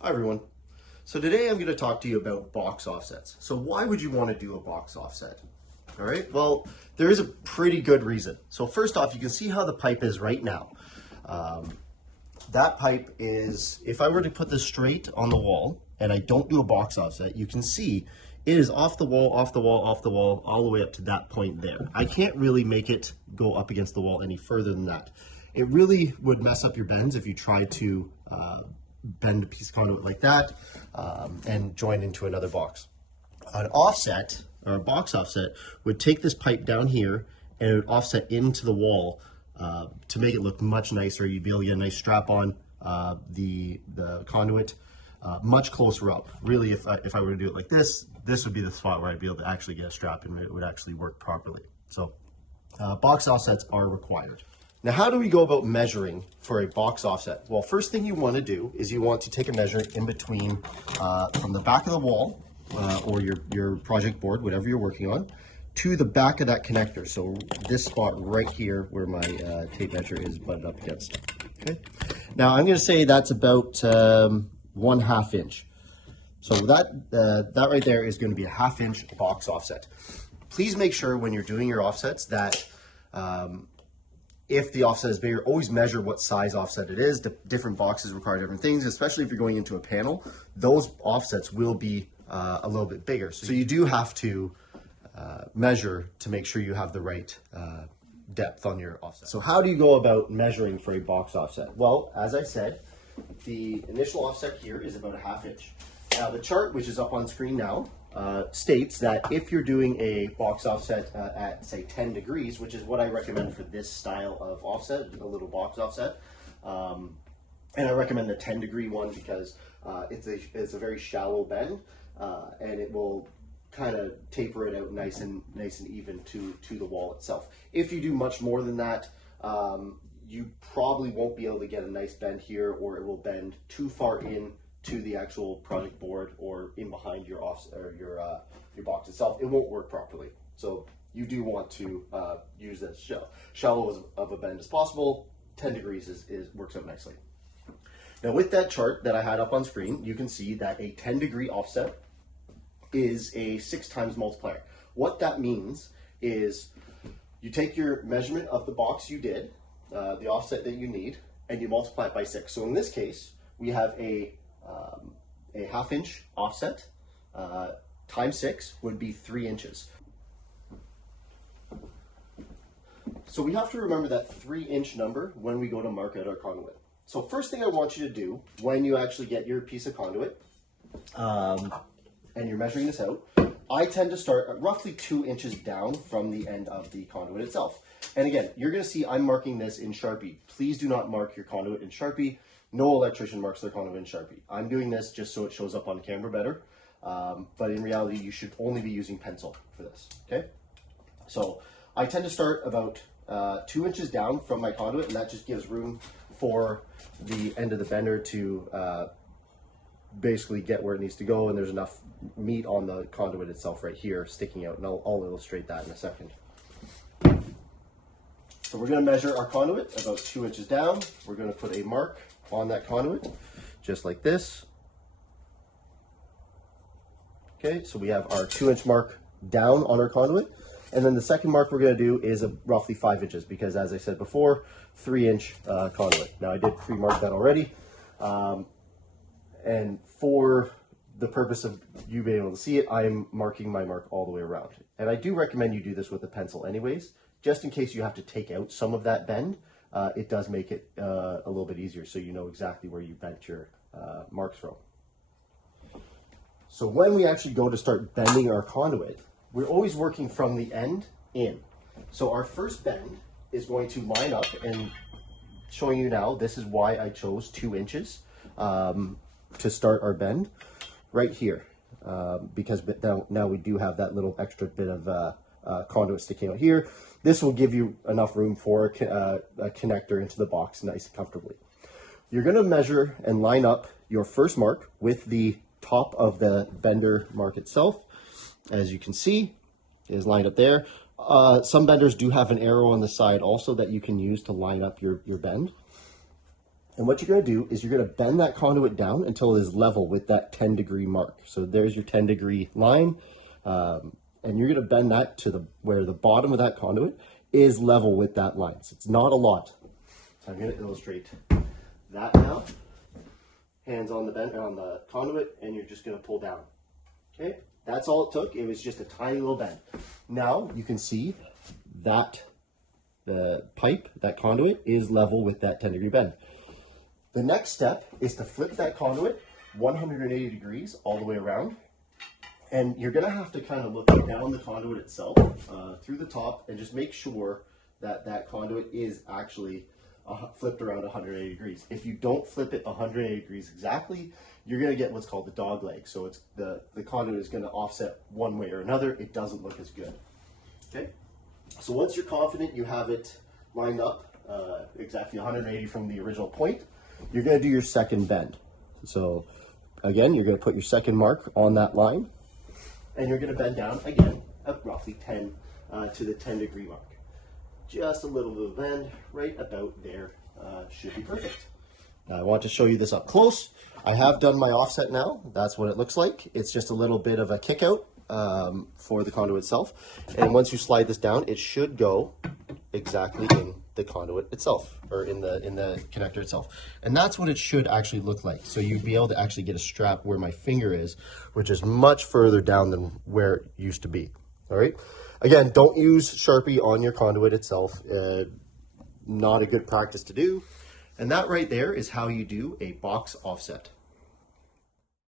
Hi everyone. So today I'm going to talk to you about box offsets. So why would you want to do a box offset? All right, well, there is a pretty good reason. So first off, you can see how the pipe is right now. That pipe is, if I were to put this straight on the wall and I don't do a box offset, you can see it is off the wall, off the wall, off the wall, all the way up to that point there. I can't really make it go up against the wall any further than that. It really would mess up your bends if you tried to bend a piece of conduit like that and join into another box. An offset, or a box offset, would take this pipe down here and it would offset into the wall to make it look much nicer. You'd be able to get a nice strap on the conduit much closer up. Really, if I were to do it like this, this would be the spot where I'd be able to actually get a strap and it would actually work properly. So box offsets are required. Now, how do we go about measuring for a box offset? Well, first thing you want to do is you want to take a measure in between from the back of the wall or your project board, whatever you're working on, to the back of that connector. So this spot right here where my tape measure is butted up against. Okay. Now I'm going to say that's about 1/2 inch. So that right there is going to be a 1/2 inch box offset. Please make sure when you're doing your offsets that if the offset is bigger, always measure what size offset it is. Different boxes require different things, especially if you're going into a panel. Those offsets will be a little bit bigger. So you do have to measure to make sure you have the right depth on your offset. So how do you go about measuring for a box offset? Well, as I said, the initial offset here is about a 1/2 inch. Now the chart, which is up on screen now, states that if you're doing a box offset at say 10 degrees, which is what I recommend for this style of offset, a little box offset, and I recommend the 10-degree one because it's a very shallow bend and it will kind of taper it out nice and even to the wall itself. If you do much more than that, you probably won't be able to get a nice bend here, or it will bend too far in to the actual project board or in behind your offset or your box itself. It won't work properly. So you do want to use as shallow of a bend as possible. 10 degrees works out nicely. Now with that chart that I had up on screen, you can see that a 10-degree offset is a 6 times multiplier. What that means is you take your measurement of the box you did, the offset that you need, and you multiply it by 6. So in this case, we have a 1/2 inch offset times 6 would be 3 inches. So we have to remember that 3-inch number when we go to mark out our conduit. So first thing I want you to do when you actually get your piece of conduit and you're measuring this out, I tend to start at roughly 2 inches down from the end of the conduit itself. And again, you're going to see I'm marking this in Sharpie. Please do not mark your conduit in Sharpie. No electrician marks their conduit in Sharpie. I'm doing this just so it shows up on camera better. But in reality, you should only be using pencil for this, okay? So I tend to start about 2 inches down from my conduit, and that just gives room for the end of the bender to basically get where it needs to go, and there's enough meat on the conduit itself right here sticking out, and I'll illustrate that in a second. So we're going to measure our conduit about 2 inches down. We're going to put a mark on that conduit, just like this. Okay, so we have our 2-inch mark down on our conduit. And then the second mark we're going to do is roughly 5 inches because, as I said before, 3-inch conduit. Now, I did pre-mark that already. And for the purpose of you being able to see it, I'm marking my mark all the way around. And I do recommend you do this with a pencil anyways, just in case you have to take out some of that bend. It does make it a little bit easier so you know exactly where you bent your marks from. So when we actually go to start bending our conduit, we're always working from the end in. So our first bend is going to line up, and showing you now, this is why I chose 2 inches to start our bend right here, because now we do have that little extra bit of conduit sticking out here. This will give you enough room for a connector into the box nice and comfortably. You're going to measure and line up your first mark with the top of the bender mark itself. As you can see, it is lined up there. Some benders do have an arrow on the side also that you can use to line up your bend. And what you're going to do is you're going to bend that conduit down until it is level with that 10-degree mark. So there's your 10-degree line. And you're going to bend that to where the bottom of that conduit is level with that line. So it's not a lot. So I'm going to illustrate that now. Hands on the conduit, and you're just going to pull down. Okay, that's all it took. It was just a tiny little bend. Now you can see that the pipe, that conduit, is level with that 10-degree bend. The next step is to flip that conduit 180 degrees all the way around. And you're going to have to kind of look down the conduit itself through the top and just make sure that that conduit is actually flipped around 180 degrees. If you don't flip it 180 degrees exactly, you're going to get what's called the dog leg. So it's the conduit is going to offset one way or another. It doesn't look as good. Okay. So once you're confident you have it lined up exactly 180 from the original point, you're going to do your second bend. So again, you're going to put your second mark on that line, and you're going to bend down again at roughly 10 to the 10-degree mark. Just a little bit of bend right about there should be perfect. Now I want to show you this up close. I have done my offset now. That's what it looks like. It's just a little bit of a kick out for the conduit itself. And once you slide this down, it should go exactly in the conduit itself, or in the connector itself. And that's what it should actually look like. So you'd be able to actually get a strap where my finger is, which is much further down than where it used to be. All right. Again, don't use Sharpie on your conduit itself. Not a good practice to do. And that right there is how you do a box offset.